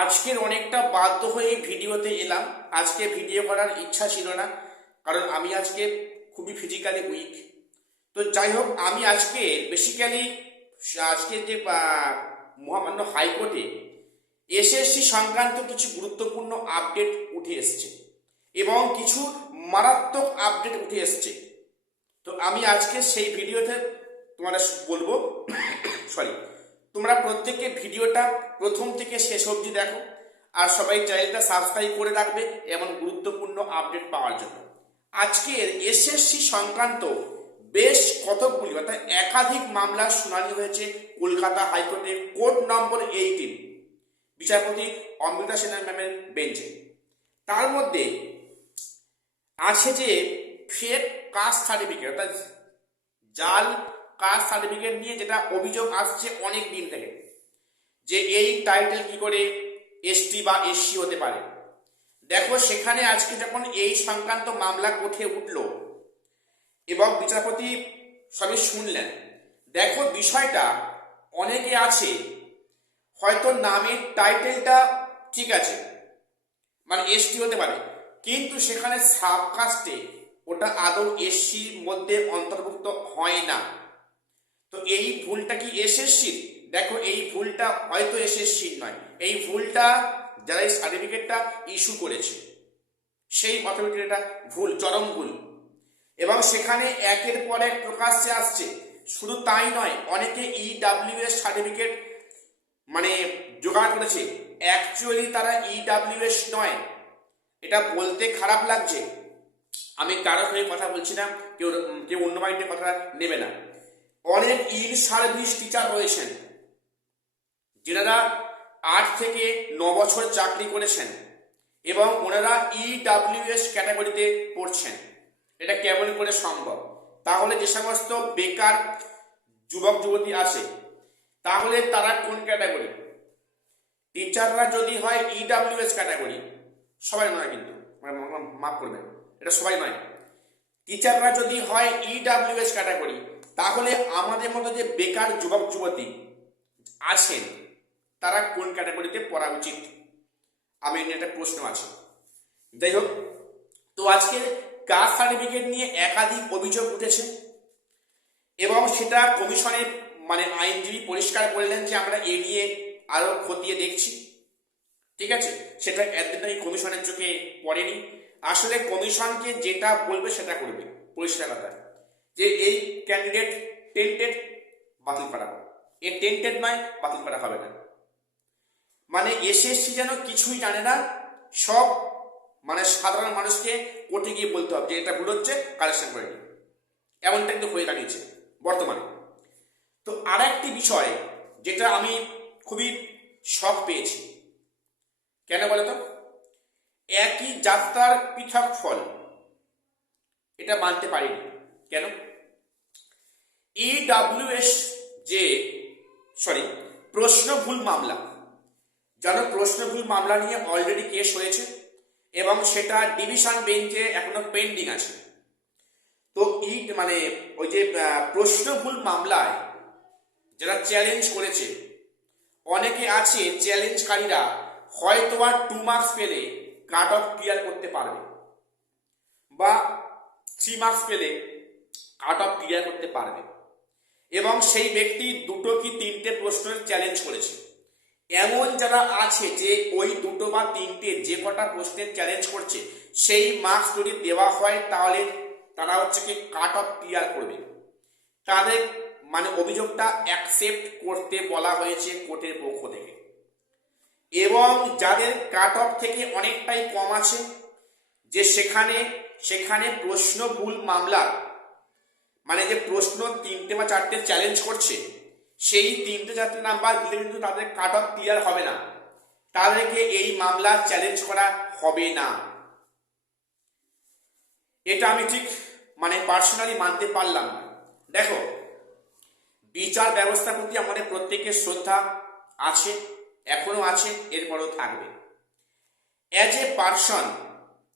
আজকের অনেকটা বাধ্য হয়ে এই ভিডিওতে এলাম। আজকে ভিডিও করার ইচ্ছা ছিল না, কারণ আমি আজকে খুবই ফিজিক্যালি উইক। তো যাই হোক, আমি আজকে বেসিক্যালি আজকে যে মহামান্য হাইকোর্টে এসএসসি সংক্রান্ত কিছু গুরুত্বপূর্ণ আপডেট উঠে এসছে এবং কিছু মারাত্মক আপডেট উঠে এসছে। তো আমি আজকে সেই ভিডিওতে তোমাদের বলবো সরি, তোমরা প্রত্যেকে ভিডিওটা প্রথম থেকে শেষ অবধি দেখো, আর সবাই চ্যানেলটা সাবস্ক্রাইব করে রাখবে এমন গুরুত্বপূর্ণ আপডেট পাওয়ার জন্য। আজকের এসএসসি সংক্রান্ত বেশ কতকগুলি অর্থাৎ একাধিক মামলার শুনানি হয়েছে কলকাতা হাইকোর্টের কোর্ট নম্বর 18 বিচারপতি অমৃতা সিনহা ম্যামের বেঞ্চে। তার মধ্যে আছে যে ফেক কাস্ট সার্টিফিকেট অর্থাৎ জাল কাস্ট সার্টিফিকেট নিয়ে যেটা অভিযোগ আসছে অনেক দিন থেকে, যে এই টাইটেল কি করে এসটি বা এসসি হতে পারে। দেখো, সেখানে আজকে যখন এই সংক্রান্ত মামলা উঠে উঠল এবং বিচারপতি সবই শুনলেন, দেখো বিষয়টা অনেকে আছে হয়তো নামের টাইটেলটা ঠিক আছে, মানে এসটি হতে পারে, কিন্তু সেখানে সাবকাস্টে ওটা আদৌ এসসির মধ্যে অন্তর্ভুক্ত হয় না। তো এই ভুলটা কি এসএসসির? দেখো, এই ভুলটা হয়তো এসএসসির নয়, এই ভুলটা যারা এই সার্টিফিকেটটা ইস্যু করেছে সেই অথরিটির এটা ভুল, চরম ভুল। এবং সেখানে একের পর এক প্রকাশ্যে আসছে। শুধু তাই নয়, অনেকে ইডাব্লিউএস সার্টিফিকেট মানে জোগাড় করেছে, অ্যাকচুয়ালি তারা ইডাব্লিউএস নয়। এটা বলতে খারাপ লাগছে, আমি কারোর হয়ে কথা বলছি না, কেউ কেউ অন্য মাইন্ডে কথা নেবে না। অনেক ইন সার্ভিস টিচার রয়েছেন যারা 8 থেকে 9 বছর চাকরি করেছেন এবং ওনারা ইডাব্লিউএস ক্যাটাগরিতে পড়ছেন। এটা কেমন করে সম্ভব? তাহলে যে সমস্ত বেকার যুবক যুবতী আছে, তাহলে তারা কোন ক্যাটাগরি? টিচাররা যদি হয় ইডাব্লিউএস ক্যাটাগরি, সবাই নয় কিন্তু, মাফ করবেন, এটা সবাই নয়। টিচাররা যদি হয় ইডাব্লিউএস ক্যাটাগরি, তাহলে আমাদের মতো যে বেকার যুবক যুবতী আছেন তারা কোন ক্যাটাগরিতে পড়া উচিত? আমি একটা প্রশ্ন আছে। যাই হোক, তো আজকে কাস্ট সার্টিফিকেট নিয়ে একাধিক অভিযোগ উঠেছে এবং সেটা কমিশনের মানে আইনজীবী পরিষ্কার করলেন যে আমরা এ নিয়ে আরো খতিয়ে দেখছি। ঠিক আছে, সেটা একদিনই কমিশনের চোখে পড়েনি। আসলে কমিশনকে যেটা বলবে সেটা করবে, পরিষ্কার কথা, যে এই ক্যান্ডিডেট টেন্টেড, বাতিল করা হবে। এ টেন্টেড নয়, বাতিল করা হবে না। মানে এসএসসি যেন কিছুই জানে না, সব মানে সাধারণ মানুষকে কোর্টে গিয়ে বলতে হবে যে এটা ভুল হচ্ছে, কারেকশন করে নিন। এমনটা কিন্তু হয়ে দাঁড়িয়েছে বর্তমানে। তো আর একটি বিষয় যেটা আমি খুবই শক পেয়েছি, কেন বলো তো? একই যাত্রার পৃথক ফল, এটা মানতে পারিনি। কেন? ইডাব্লিউএস যে প্রশ্ন ভুল মামলা, জানো প্রশ্ন ভুল মামলা নিয়ে অলরেডি কেস হয়েছে এবং সেটা ডিভিশন বেঞ্চে এখনো পেন্ডিং আছে। তো মানে ওই যে প্রশ্ন ভুল মামলায় যারা চ্যালেঞ্জ করেছে, অনেকে আছে চ্যালেঞ্জকারীরা হয়তো আর 2 মার্কস পেলে কাট অফ ক্লিয়ার করতে পারবে বা 3 মার্কস পেলে কাট অফ ক্লিয়ার করতে পারবে, এবং সেই ব্যক্তি 2 কি 3টে প্রশ্নের চ্যালেঞ্জ করেছে। এমন যারা আছে যে ওই 2 বা 3টে যে কটা প্রশ্নের চ্যালেঞ্জ করছে সেই মার্কস যদি দেওয়া হয় তাহলে তারা হচ্ছে কি কাট অফ ক্লিয়ার করবে, তাদের মানে অভিযোগটা অ্যাকসেপ্ট করতে বলা হয়েছে কোর্টের পক্ষ থেকে। এবং যাদের কাট অফ থেকে অনেকটাই কম আছে, যে সেখানে সেখানে প্রশ্ন ভুল মামলা মানে যে প্রশ্ন 3টে বা 4টে চ্যালেঞ্জ করছে, সেই 3টে 4টে নাম্বার দিলে কিন্তু তাদের কাট অফ ক্লিয়ার হবে না, তাদেরকে এই মামলা চ্যালেঞ্জ করা হবে না। এটা আমি ঠিক মানে পার্সোনালি মানতে পারলাম না। দেখো, বিচার ব্যবস্থার প্রতি আমাদের প্রত্যেকের শ্রদ্ধা আছে, এখনো আছে, এরপরেও থাকবে। অ্যাজ এ পার্সন,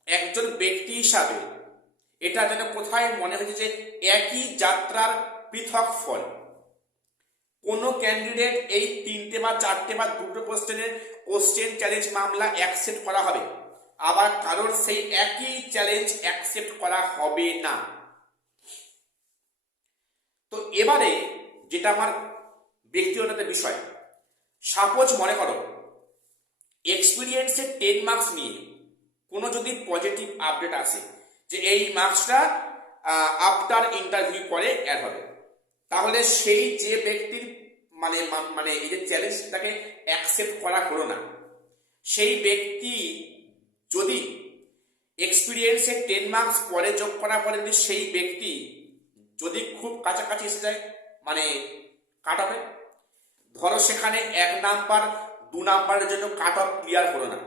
একজন ব্যক্তি হিসাবে এটা যেন কোথায় মনে হয়েছে যে একই যাত্রার পৃথক ফল। কোনো ক্যান্ডিডেট এই 3টে বা 4টে বা 2টো কোশ্চেন চ্যালেঞ্জ মামলা অ্যাকসেপ্ট করা হবে, আবার কারোর সেই একই চ্যালেঞ্জ অ্যাকসেপ্ট করা হবে না। তো এবারে যেটা আমার ব্যক্তিগত বিষয়, সাপোজ মনে করো এক্সপিরিয়েন্সের 10 মার্কস নিয়ে কোনো যদি পজিটিভ আপডেট আসে যে এই মার্কসটা আফটার ইন্টারভিউ পরে অ্যাড হবে, তাহলে সেই যে ব্যক্তির মানে মানে এই যে চ্যালেঞ্জটাকে অ্যাকসেপ্ট করা হলো না, সেই ব্যক্তি যদি এক্সপিরিয়েন্সের 10 মার্কস পরে যোগ করার পরে যদি সেই ব্যক্তি যদি খুব কাছাকাছি এসে যায় মানে কাট অফে, ধরো সেখানে 1 নাম্বার 2 নাম্বারের জন্য কাট অফ ক্লিয়ার হলো না,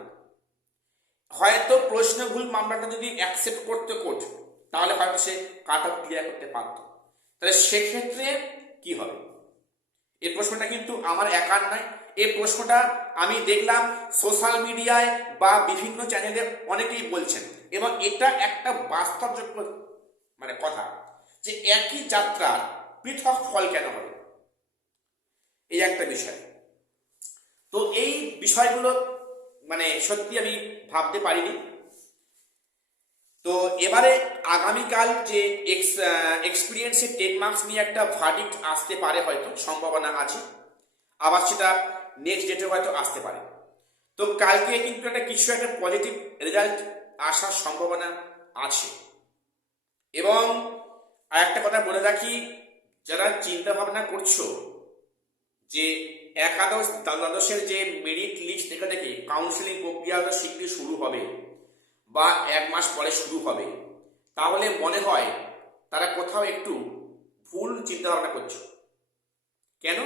হয়তো প্রশ্ন ভুল মামলাটা যদি অ্যাকসেপ্ট করতে কোর্ট, তাহলে হয়তো সে কাট অফ ক্লিয়ার করতে পারত। তাহলে সেক্ষেত্রে কি হবে? এই প্রশ্নটা কিন্তু আমার একার নয়, এই প্রশ্নটা আমি দেখলাম সোশ্যাল মিডিয়ায় বা বিভিন্ন চ্যানেলে অনেকেই বলছেন, এবং এটা একটা বাস্তবযোগ্য মানে কথা যে একই যাত্রার পৃথক ফল কেন হবে, এই একটা বিষয়। তো এই বিষয়গুলো মানে সত্যি আমি ভাবতে পারিনি। তো এবারে আগামীকাল যে এক্সপিরিয়েন্সের 10 মার্কস নিয়ে একটা ভার্ডিক্ট আসতে পারে, হয়তো সম্ভাবনা আছে, আবার সেটা নেক্সট ডেটে হয়তো আসতে পারে। তো কালকে কিন্তু কিছু একটা পজিটিভ রেজাল্ট আসার সম্ভাবনা আছে। এবং আর একটা কথা বলে রাখি, যারা চিন্তা ভাবনা করছো যে একাদশ দ্বাদশের যে মেরিট লিস্ট দেখে দেখে কাউন্সিলিং প্রক্রিয়া শীঘ্রই শুরু হবে বা 1 মাস পরে শুরু হবে, তাহলে মনে হয় তারা কোথাও একটু ভুল চিন্তা ভাবনা করছো। কেন?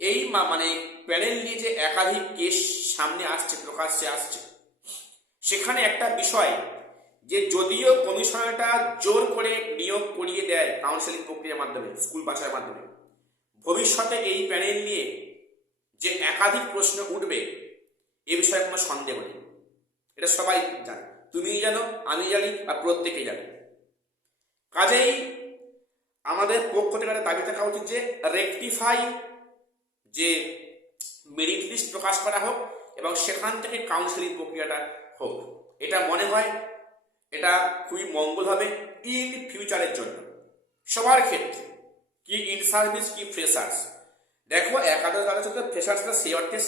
এই মানে প্যানেল নিয়ে যে একাধিক কেস সামনে আসছে, প্রকাশ্যে আসছে, সেখানে একটা বিষয় যে যদিও কমিশনারটা জোর করে নিয়োগ করিয়ে দেয় কাউন্সিলিং প্রক্রিয়ার মাধ্যমে, স্কুল বাছাইয়ের মাধ্যমে, ভবিষ্যতে এই প্যানেল নিয়ে যে একাধিক প্রশ্ন উঠবে এ বিষয়ে কোনো সন্দেহ নেই, এটা সবাই জানে, তুমি জানো, আমি জানি, আর প্রত্যেকেই জানে। কাজেই আমাদের পক্ষ থেকে দাবি থাকা উচিত যে রেকটিফাই যে মেরিট লিস্ট প্রকাশ করা হোক এবং সেখান থেকে কাউন্সিলিং প্রক্রিয়াটা হোক। এটা মনে হয় এটা খুবই মঙ্গল হবে ইন ফিউচারের জন্য সবার ক্ষেত্রে, কি ইন সার্ভিস কি ফ্রেশার্স। দেখো একাদশ দ্বাদশ তো ফ্রেশার্সরা সে অর্থে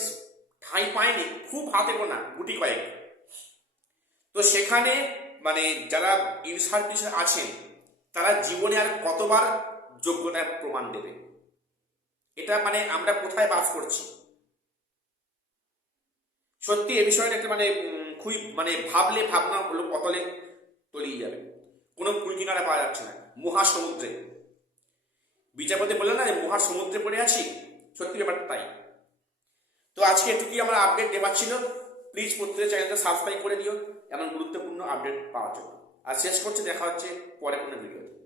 ঠাঁই পায়নি, খুব হাতে গোনা গুটি কয়েক। তো সেখানে মানে যারা ইন সার্ভিসে আছেন তারা জীবনে আর কতবার যোগ্যতার প্রমাণ দেবে? এটা মানে আমরা কোথায় বাস করছি? সত্যি এ বিষয়টা একটা মানে খুবই মানে ভাবলে ভাবনা হলো কতলে তলিয়ে যাবে, কোনো কুল কিনারা পাওয়া যাচ্ছে না। মহাসমুদ্রে, বিচারপতি বললেন না যে মহাসমুদ্রে পড়ে আছি, সত্যি ব্যাপারটা তাই। তো আজকে এটুকুই আমার আপডেট দেওয়ার ছিল। প্লিজ প্রত্যেকের চ্যানেলটা সাবস্ক্রাইব করে দিও এমন গুরুত্বপূর্ণ আপডেট পাওয়ার জন্য। আর শেষ করছে, দেখা হচ্ছে পরে কোনো ভিডিওতে।